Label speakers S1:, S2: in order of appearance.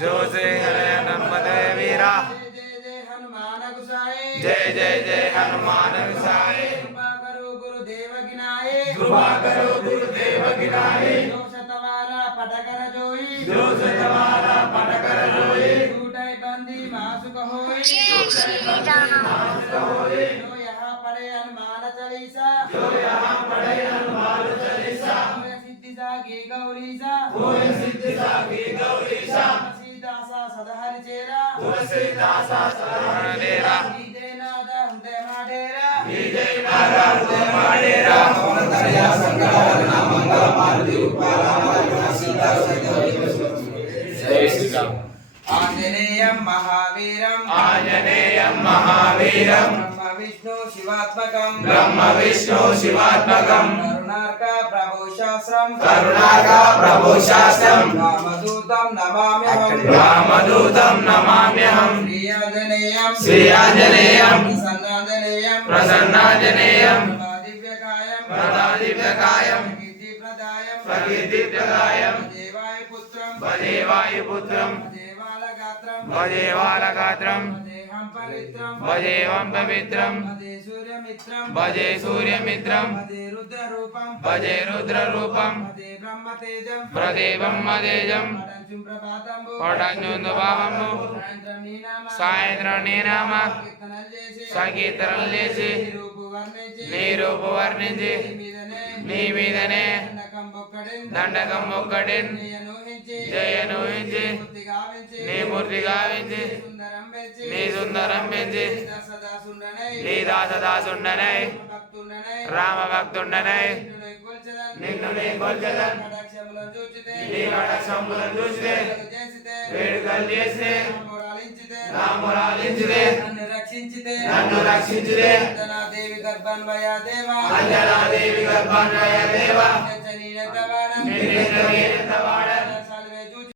S1: जो जय हरे
S2: नर्मदे वीरा जय जय जय
S1: हनुमान गुसाई कृपा करो गुरुदेव
S2: गिनाए कृपा करो गुरुदेव गिनाए
S1: जो सतवारा पटकर जोई
S2: जो सतवारा पटकर
S1: जोई झूठै बंदी मासुक होई
S2: झूठै बंदी मासुक होई जो यहां पढ़े हनुमान चालीसा
S1: जो यहां पढ़े हनुमान चालीसा
S2: सिद्धि जागे गौरीसा
S1: ओए सिद्धि जागे गौरीसा
S2: తులసిదాస సరణేరా
S1: విజయనాథ హృదయమాడేరా విజయనాథ
S2: హృదయమాడేరా పవన కళ్యాణ సంకటహరణ
S1: మంగళ మారుతి ఆంజనేయం మహావీరం.
S2: ఆంజనేయం మహావీరం
S1: శివాత్మకం.
S2: బ్రహ్మ విష్ణు శివాత్మకం. కరుణార్క ప్రభు శాస్త్రం
S1: కరుణార్క ప్రభు
S2: రామదూతం నమామ్యహం.
S1: రామదూతం నమామ్యహం.
S2: శ్రీయాజనేయం. ప్రసన్నాజనేయం.
S1: ప్రదాదివ్యకాయం
S2: ప్రకీర్తిప్రదాయం.
S1: ప్రకీర్తిప్రదాయం.
S2: దేవాయ పుత్రం దేవాయ పవిత్రం.
S1: భజే సూర్యమిత్రం.
S2: భజే సూర్యమిత్రం.
S1: భజే
S2: భజే రుద్రరూపం. ప్రదే బ్రహ్మతేజం
S1: పడంజుందుభావము
S2: సాయంత్రం నీనామ సంకీర్తనం
S1: లేచి నీ
S2: రూపు వర్ణించి.
S1: నీ
S2: మీదనే. దండకం
S1: ఒక్కడి
S2: జయను
S1: నీ
S2: మూర్తి గావించి.
S1: నీ
S2: సుందరం పెంచి.
S1: నీ
S2: దాసదాసుండనై.
S1: నీ దాసదాసుండనై
S2: భక్తుండనై నిన్ను
S1: నీ కొల్చెదన్ నీ కటాక్షములను చూసితే
S2: వేడుకలు చేసితే నామమురాలించితే
S1: నామురాలించితే
S2: నన్ను రక్షించితే
S1: రక్షించితే
S2: దేవి గర్భన్వయ దేవా.
S1: గర్భాన్వయ దేవ.
S2: చనీనతవాడం
S1: నిన్నెత్తవేనెత్త